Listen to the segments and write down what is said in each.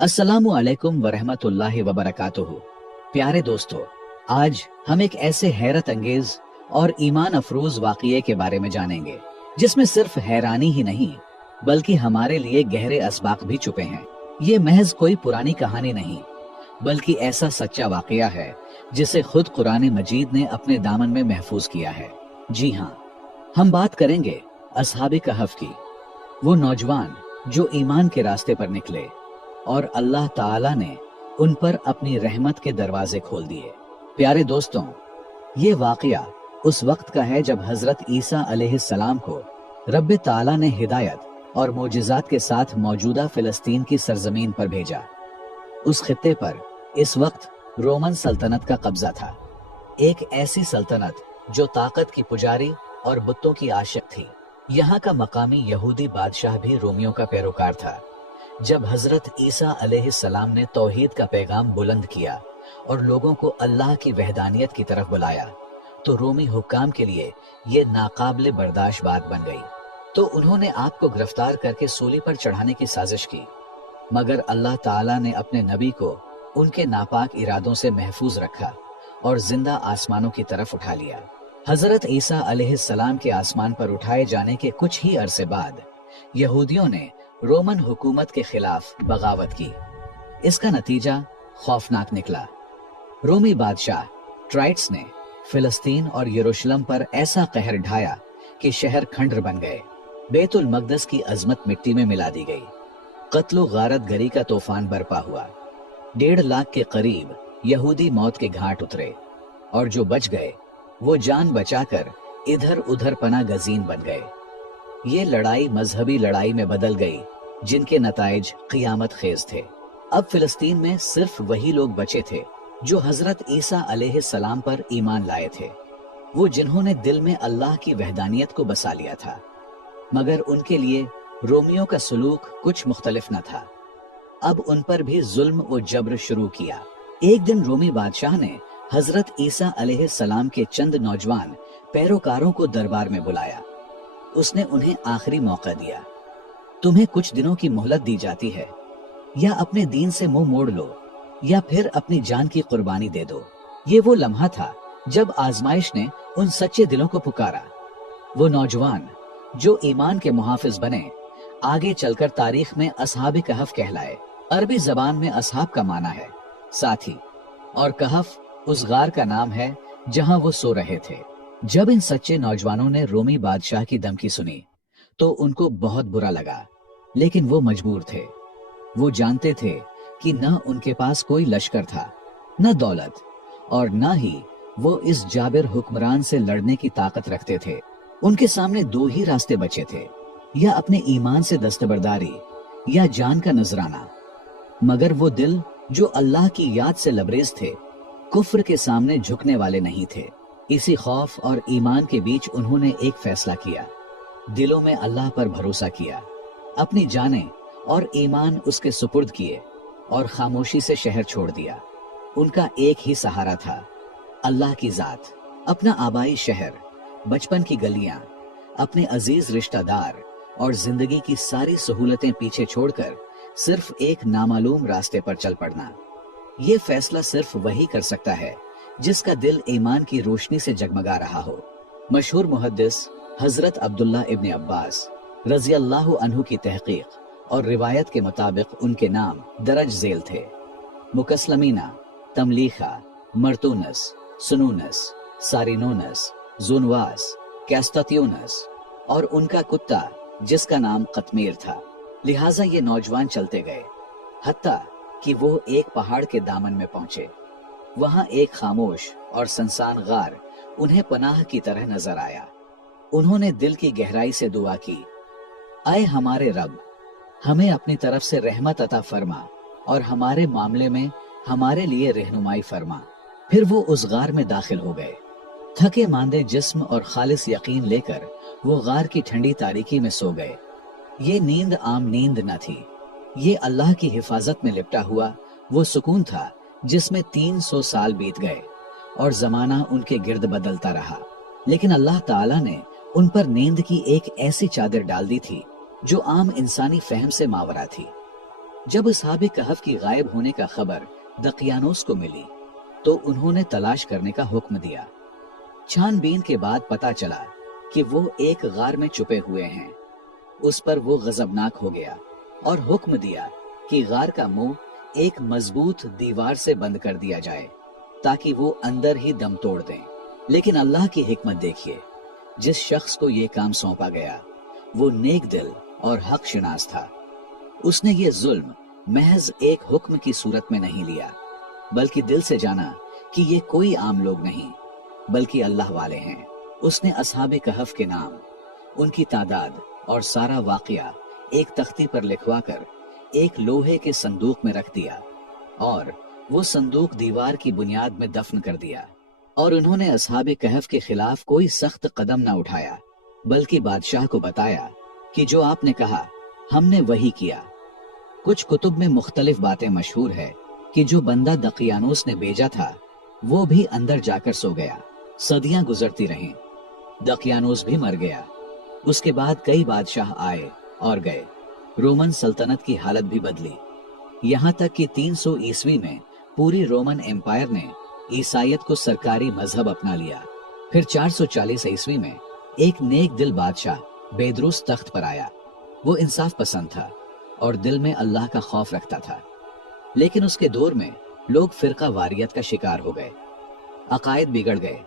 अस्सलामु अलैकुम वरहमतुल्लाहि वबरकातुहू। प्यारे दोस्तों, आज हम एक ऐसे हैरत अंगेज और ईमान अफरोज वाक़ये के बारे में जानेंगे जिसमें सिर्फ हैरानी ही नहीं बल्कि हमारे लिए गहरे असबाक भी छुपे हैं। ये महज कोई पुरानी कहानी नहीं बल्कि ऐसा सच्चा वाक़या है जिसे खुद कुरान मजीद ने अपने दामन में महफूज किया है। जी हाँ, हम बात करेंगे असहाबे कहफ की, वो नौजवान जो ईमान के रास्ते पर निकले और अल्लाह ताला ने उन पर अपनी रहमत के दरवाजे खोल दिए। प्यारे दोस्तों, ये वाक़या उस वक्त का है जब हजरत ईसा अलैहिस्सलाम को रब्बे ताला ने हिदायत और मोजिज़ात के साथ मौजूदा फिलिस्तीन की सरजमीन पर भेजा। उस खित्ते पर इस वक्त रोमन सल्तनत का कब्जा था, एक ऐसी सल्तनत जो ताकत की पुजारी और बुतों की आशिक थी। यहाँ का मकामी यहूदी बादशाह भी रोमियों का पैरोकार था। जब हजरत ईसा अलैहिस्सलाम ने तौहीद का पैगाम बुलंद किया और लोगों को अल्लाह की वहदानियत की तरफ बुलाया तो रोमी हुक्काम के लिए ये नाकाबिले बर्दाश्त बात बन गई। तो उन्होंने आपको गिरफ्तार करके सूली पर चढ़ाने की साजिश की, मगर अल्लाह ताला ने अपने नबी को उनके नापाक इरादों से महफूज रखा और जिंदा आसमानों की तरफ उठा लिया। हजरत ईसा अलैहिस्सलाम के आसमान पर उठाए जाने के कुछ ही अरसे बाद यहूदियों ने रोमन हुकूमत के खिलाफ बगावत की। इसका नतीजा खौफनाक निकला। रोमी बादशाह ट्राइट्स ने फिलिस्तीन और यरूशलेम पर ऐसा कहर ढाया कि शहर खंडर बन गए। बैतुल मकदस की अजमत मिट्टी में मिला दी गई। कत्लो गारत गरी का तूफान बरपा हुआ। 1.5 लाख के करीब यहूदी मौत के घाट उतरे और जो बच गए वो जान बचाकर इधर उधर पना गजीन बन गए। ये लड़ाई मजहबी लड़ाई में बदल गई जिनके नताइज क़ियामत खेज थे। अब फिलिस्तीन में सिर्फ वही लोग बचे थे जो हजरत ईसा अलैहिस्सलाम पर ईमान लाए थे, वो जिन्होंने दिल में अल्लाह की वहदानियत को बसा लिया था। मगर उनके लिए रोमियों का सलूक कुछ मुख्तलिफ न था। अब उन पर भी जुल्म व जबर शुरू किया। एक दिन रोमी बादशाह ने हजरत ईसा अलैहिस्सलाम के चंद नौजवान पैरोकारों को दरबार में बुलाया। उसने उन्हें आखिरी मौका दिया। तुम्हें कुछ दिनों की मोहलत दी जाती है, या अपने दीन से मुंह मोड़ लो या फिर अपनी जान की कुर्बानी दे दो। ये वो लम्हा था जब आजमाइश ने उन सच्चे दिलों को पुकारा। वो नौजवान जो ईमान के मुहाफिज बने आगे चलकर तारीख में असहाबे कहफ कहलाए। अरबी जबान में असहाब का माना है साथी, और कहफ उस गार का नाम है जहां वो सो रहे थे। जब इन सच्चे नौजवानों ने रोमी बादशाह की धमकी सुनी तो उनको बहुत बुरा लगा, लेकिन वो मजबूर थे। वो जानते थे कि न उनके पास कोई लश्कर था, न दौलत, और न ही वो इस जाबिर हुक्मरान से लड़ने की ताकत रखते थे। उनके सामने 2 ही रास्ते बचे थे, या अपने ईमान से दस्तबरदारी या जान का नजराना। मगर वो दिल जो अल्लाह की याद से लबरेज थे, कुफ्र के सामने झुकने वाले नहीं थे। इसी खौफ और ईमान के बीच उन्होंने एक फैसला किया। दिलों में अल्लाह पर भरोसा किया, अपनी जानें और ईमान उसके सुपुर्द किए और खामोशी से शहर छोड़ दिया। उनका एक ही सहारा था, अल्लाह की जात। अपना आबाई शहर, बचपन की गलियां, अपने अजीज रिश्तेदार और जिंदगी की सारी सहूलतें पीछे छोड़कर सिर्फ एक नामालूम रास्ते पर चल पड़ना। ये फैसला सिर्फ वही कर सकता है जिसका दिल ईमान की रोशनी से जगमगा रहा हो। मशहूर मुहद्दिस हजरत अब्दुल्ला इब्न अब्बास रज़ी अल्लाहु अन्हु की तहकीक और रिवायत के मुताबिक उनके नाम दरज झेल थे। मुकस्लमीना, तमलीखा, मर्तूनस, सुनूनस, सारिनोनस, जुनवास, कैस्तत्यूनस और उनका कुत्ता जिसका नाम कतमीर था। लिहाजा ये नौजवान चलते गए हत्ता कि वो एक पहाड़ के दामन में पहुंचे। वहां एक खामोश और सुनसान गार उन्हें पनाह की तरह नजर आया। उन्होंने दिल की गहराई से दुआ की, आए हमारे रब, हमें अपनी तरफ से रहमत अता फरमा और हमारे मामले में हमारे लिए रहनुमाई फरमा। फिर वो उस गार में दाखिल हो गए। थके मांदे जिस्म और खालिस यकीन लेकर वो गार की ठंडी तारीकी में सो गए। ये नींद आम नींद न थी, ये अल्लाह की हिफाजत में लिपटा हुआ वो सुकून था जिसमें 300 साल बीत गए और जमाना उनके गिर्द बदलता रहा, लेकिन अल्लाह ताला ने उन पर नींद की एक ऐसी चादर डाल दी थी जो आम इंसानी फहम से मावरा थी। जब असहाबे कहफ की गायब होने का खबर दकियानोस को मिली तो उन्होंने तलाश करने का हुक्म दिया। छानबीन के बाद पता चला कि वो एक गार में छुपे हुए हैं। उस पर वो गजबनाक हो गया और हुक्म दिया कि गार का मुंह एक मजबूत दीवार से बंद कर दिया जाए ताकि वो अंदर ही दम तोड़ दें। लेकिन अल्लाह की हिकमत देखिए, जिस शख्स को ये काम सौंपा गया वो नेक दिल और हक शिनास था। उसने ये जुल्म महज एक हुक्म की सूरत में नहीं लिया, बल्कि दिल से जाना कि ये कोई आम लोग नहीं बल्कि अल्लाह वाले हैं। उसने असहाबे कहफ के नाम, उनकी तादाद और सारा वाकया एक तख्ती पर लिखवाकर एक लोहे के संदूक में रख दिया और वो संदूक दीवार की बुनियाद में दफन कर दिया। और उन्होंने असहाबे कहफ के खिलाफ कोई सख्त कदम न उठाया, बल्कि बादशाह को बताया कि जो आपने कहा हमने वही किया। कुछ कुतुब में मुख्तलिफ बातें मशहूर है कि जो बंदा दकियानोस ने भेजा था वो भी अंदर जाकर सो गया। सदियां गुजरती रहीं, दकियानोस भी मर गया। उसके बाद कई बादशाह आए और गए। रोमन सल्तनत की हालत भी बदली, यहाँ तक कि 300 ईस्वी में पूरी रोमन एम्पायर ने ईसाइयत को सरकारी मजहब अपना लिया। फिर 440 ईस्वी में एक नेक दिल बादशाह बेदरुस तख्त पर आया। वो इंसाफ पसंद था और दिल में अल्लाह का खौफ रखता था। लेकिन उसके दौर में लोग फिरका वारियत का शिकार हो गए, अकायद बिगड़ गए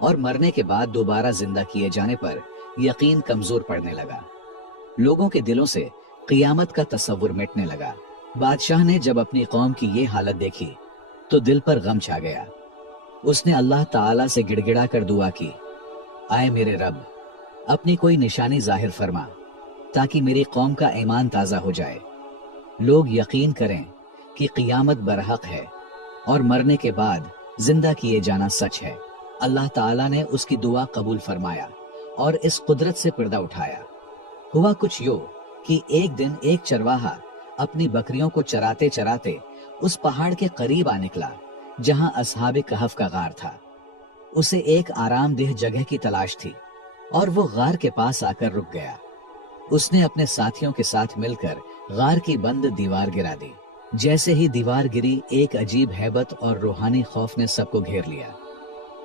और मरने के बाद दोबारा जिंदा किए जाने पर यकीन कमजोर पड़ने लगा। लोगों के दिलों से क़ियामत का तसव्वुर मिटने लगा। बादशाह ने जब अपनी कौम की ये हालत देखी तो दिल पर गम छा गया। उसने अल्लाह ताला से गिड़गिड़ा कर दुआ की, आए मेरे रब, अपनी कोई निशानी जाहिर फरमा ताकि मेरी कौम का ईमान ताज़ा हो जाए, लोग यकीन करें कि क़ियामत बरहक है और मरने के बाद जिंदा किए जाना सच है। अल्लाह ताला ने उसकी दुआ कबूल फरमाया और इस कुदरत से पर्दा उठाया। हुआ कुछ यूं कि एक दिन एक चरवाहा अपनी बकरियों को चराते चराते उस पहाड़ के करीब आ निकला जहां असहाबे कहफ का गार था। उसे एक आरामदेह जगह की तलाश थी और वो गार के पास आकर रुक गया। उसने अपने साथियों के साथ मिलकर गार की बंद दीवार गिरा दी। जैसे ही दीवार गिरी, एक अजीब हैबत और रूहानी खौफ ने सबको घेर लिया।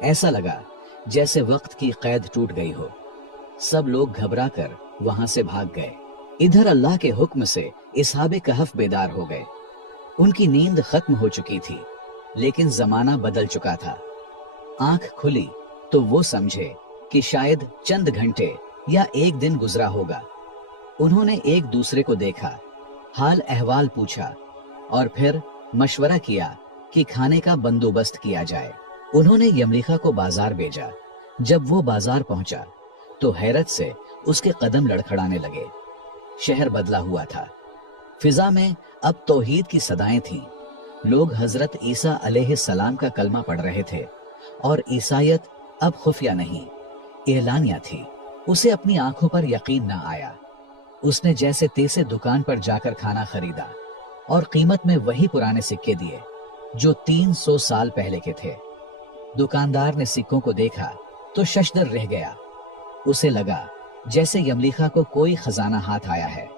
ऐसा लगा जैसे वक्त की कैद टूट गई हो। सब लोग घबरा कर वहां से भाग गए। इधर अल्लाह के हुक्म से असहाबे कहफ बेदार हो गए। उनकी नींद खत्म हो चुकी थी, लेकिन जमाना बदल चुका था। आंख खुली तो वो समझे कि शायद चंद घंटे या एक दिन गुजरा होगा। उन्होंने एक दूसरे को देखा, हाल अहवाल पूछा और फिर मशवरा किया कि खाने का बंदोबस्त किया जाए। उन्होंने यमलीखा को बाजार भेजा। जब वो बाजार पहुंचा तो हैरत से उसके कदम लड़खड़ाने लगे। शहर बदला हुआ था। फिजा में अब तौहीद की सदाएं थीं। लोग हजरत ईसा अलैहिस्सलाम का कलमा पढ़ रहे थे और ईसाइयत अब खुफिया नहीं, एलानिया थी। उसे अपनी आंखों पर यकीन न आया। उसने जैसे तैसे दुकान पर जाकर खाना खरीदा और कीमत में वही पुराने सिक्के दिए जो 300 साल पहले के थे। दुकानदार ने सिक्कों को देखा तो शशदर रह गया। उसे लगा जैसे यमलीखा को कोई खजाना हाथ आया है।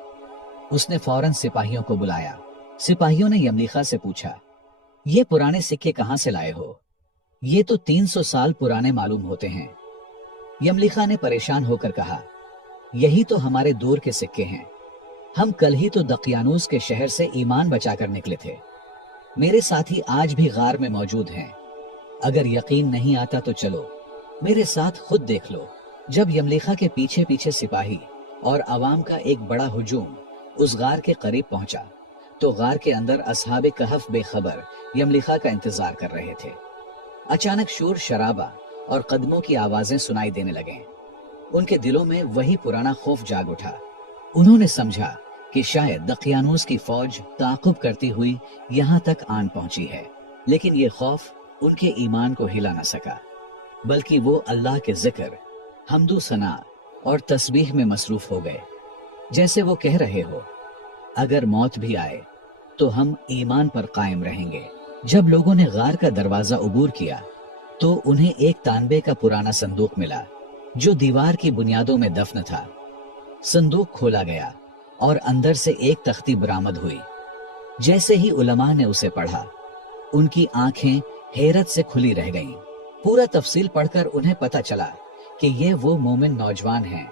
उसने फौरन सिपाहियों को बुलाया। सिपाहियों ने यमलीखा से पूछा, ये पुराने सिक्के कहां से लाए हो? ये तो 300 साल पुराने मालूम होते हैं। यमलीखा ने परेशान होकर कहा, यही तो हमारे दूर के सिक्के हैं। हम कल ही तो दकियानूस के शहर से ईमान बचाकर निकले थे। मेरे साथी आज भी गार में मौजूद हैं। अगर यकीन नहीं आता तो चलो मेरे साथ खुद देख लो। जब यमलीखा के पीछे पीछे सिपाही और अवाम का एक बड़ा हुजूम उस गार के करीब पहुंचा तो गार के अंदर असहाबे कहफ बेखबर यमलीखा का इंतजार कर रहे थे। अचानक शोर शराबा और कदमों की आवाजें सुनाई देने लगे। उनके दिलों में वही पुराना खौफ जाग उठा। उन्होंने समझा कि शायद दकियानूस की फौज ताक़ुब करती हुई यहाँ तक आन पहुंची है। लेकिन ये खौफ उनके ईमान को हिला न सका, बल्कि वो अल्लाह के जिक्र, हम्दो सना और तस्बीह में मसरूफ हो गए। जैसे वो कह रहे हो, अगर मौत भी आए तो हम ईमान पर कायम रहेंगे। जब लोगों ने गार का दरवाजा उबूर किया तो उन्हें एक तांबे का पुराना संदूक मिला जो दीवार की बुनियादों में दफन था। संदूक खोला गया और अंदर से एक तख्ती बरामद हुई। जैसे ही उलमा ने उसे पढ़ा, उनकी आंखें हैरत से खुली रह गईं। पूरा तफसील पढ़कर उन्हें पता चला कि ये वो मोमिन नौजवान हैं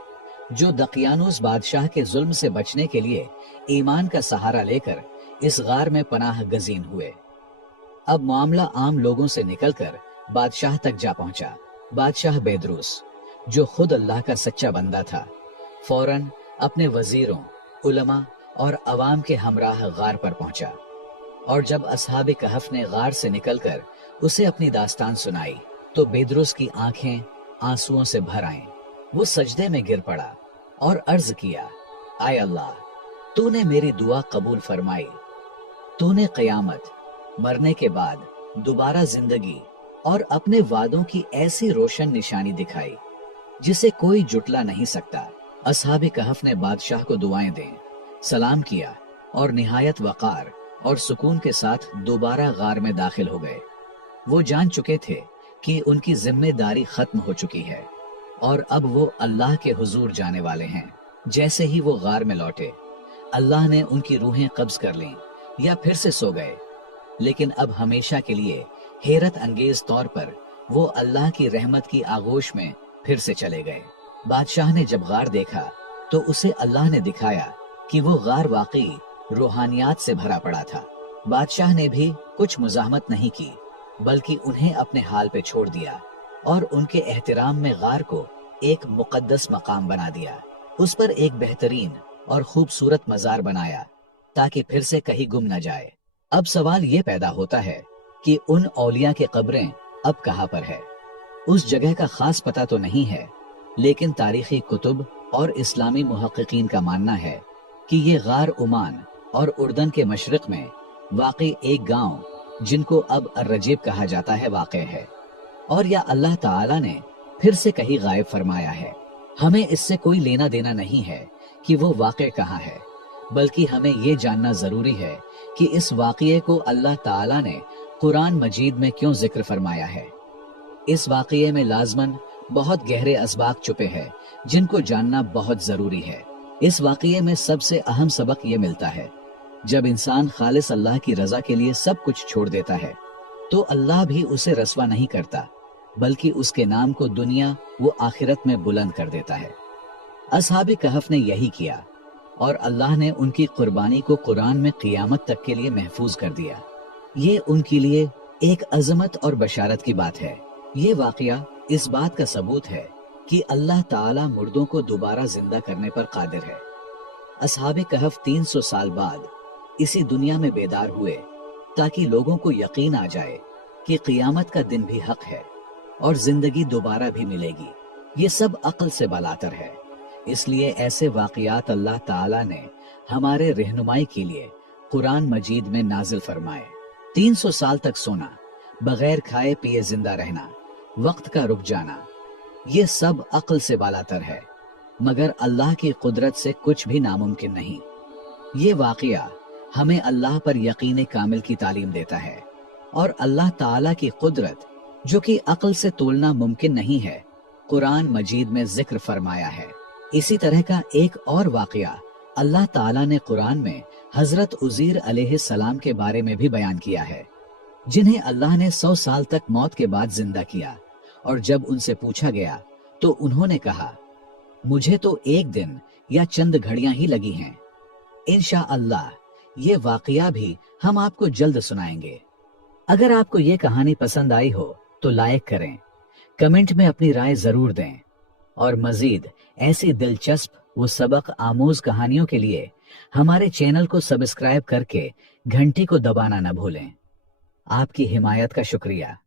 जो दकियानूस बादशाह के जुल्म से बचने के लिए ईमान का सहारा लेकर इस गार में पनाह गजीन हुए। अब मामला आम लोगों से निकलकर बादशाह तक जा पहुंचा। बादशाह बेदरूस, जो खुद अल्लाह का सच्चा बंदा था, फौरन अपने वजीरों, उलमा और अवाम के हमराह गार पर पहुंचा। और जब असहाबे कहफ ने गार से निकलकर उसे अपनी दास्तान सुनाई तो बेदरूस की आंखें आंसुओं से भर आईं। वो सजदे में गिर पड़ा और अर्ज किया, आय अल्लाह, तूने मेरी दुआ कबूल फरमाई। तूने क़यामत, मरने के बाद दोबारा जिंदगी और अपने वादों की ऐसी रोशन निशानी दिखाई जिसे कोई जुटला नहीं सकता। असहाबे कहफ ने बादशाह को दुआएं दें, सलाम किया और निहायत वकार और सुकून के साथ दोबारा गार में दाखिल हो गए। वो जान चुके थे कि उनकी जिम्मेदारी खत्म हो चुकी है और अब वो अल्लाह के हुजूर जाने वाले हैं। जैसे ही वो गार में लौटे, अल्लाह ने उनकी रूहें कब्ज कर लीं या फिर से सो गए, लेकिन अब हमेशा के लिए हैरत अंगेज तौर पर वो अल्लाह की रहमत की आगोश में फिर से चले गए। बादशाह ने जब गार देखा तो उसे अल्लाह ने दिखाया कि वो गार वाकई रूहानियात से भरा पड़ा था। बादशाह ने भी कुछ मुजाहमत नहीं की, बल्कि उन्हें अपने हाल पे छोड़ दिया और उनके एहतराम में गार को एक मुकद्दस मकाम बना दिया। उस पर एक बेहतरीन और खूबसूरत मजार बनाया ताकि फिर से कहीं गुम न जाए। अब सवाल ये पैदा होता है कि उन औलिया के कब्रें अब कहाँ पर है। उस जगह का खास पता तो नहीं है, लेकिन तारीखी कुतुब और इस्लामी मुहक्किकीन का मानना है कि ये गार उमान और उर्दन के मशरिक में वाकई एक गांव, जिनको अब अर्रजीब कहा जाता है, वाक़ है, और या अल्लाह ताला ने फिर से कहीं गायब फरमाया है। हमें इससे कोई लेना देना नहीं है कि वो वाक़ कहाँ है, बल्कि हमें ये जानना जरूरी है कि इस वाक़ये को अल्लाह ताला ने कुरान मजीद में क्यों जिक्र फरमाया है। इस वाक़ये में लाजमन बहुत गहरे असबाब छुपे हैं जिनको जानना बहुत जरूरी है। इस वाक़ये में सबसे अहम सबक ये मिलता है, जब इंसान खालिस अल्लाह की रजा के लिए सब कुछ छोड़ देता है तो अल्लाह भी उसे रस्वा नहीं करता, बल्कि उसके नाम को दुनिया व आखिरत में बुलंद कर देता है। असहाबे कहफ ने यही किया और अल्लाह ने उनकी कुर्बानी को कुरान में क़ियामत तक के लिए महफूज कर दिया। ये उनके लिए एक अजमत और बशारत की बात है। ये वाक़या इस बात का सबूत है कि अल्लाह ताला मुर्दों को दोबारा जिंदा करने पर कादिर है। असहाबे कहफ 300 साल बाद इसी दुनिया में बेदार हुए ताकि लोगों को यकीन आ जाए कि क़ियामत का दिन भी हक है और जिंदगी दोबारा भी मिलेगी। ये सब अक्ल से बालातर है। इसलिए ऐसे वाक़यात अल्लाह ताला ने हमारे रहनुमाई के लिए कुरान मजीद में नाजिल फरमाए। 300 साल तक सोना, बगैर खाए पिए जिंदा रहना, वक्त का रुक जाना, ये सब अक्ल से बालातर है, मगर अल्लाह की कुदरत से कुछ भी नामुमकिन नहीं। ये वाक़या हमें अल्लाह पर यकीन कामिल की तालीम देता है और अल्लाह ताला की कुदरत, जो कि अक्ल से तोलना मुमकिन नहीं है, कुरान मजीद में जिक्र फरमाया है। इसी तरह का एक और वाक़या अल्लाह ताला ने कुरान में हजरत उज़ैर अलैहिस्सलाम के बारे में भी बयान किया है, जिन्हें अल्लाह ने 100 साल तक मौत के बाद जिंदा किया। और जब उनसे पूछा गया तो उन्होंने कहा, मुझे तो एक दिन या चंद घड़ियां ही लगी हैं। इंशाअल्लाह ये वाक़या भी हम आपको जल्द सुनाएंगे। अगर आपको ये कहानी पसंद आई हो तो लाइक करें, कमेंट में अपनी राय जरूर दें और मजीद ऐसी दिलचस्प व सबक आमूज कहानियों के लिए हमारे चैनल को सब्सक्राइब करके घंटी को दबाना न भूलें। आपकी हिमायत का शुक्रिया।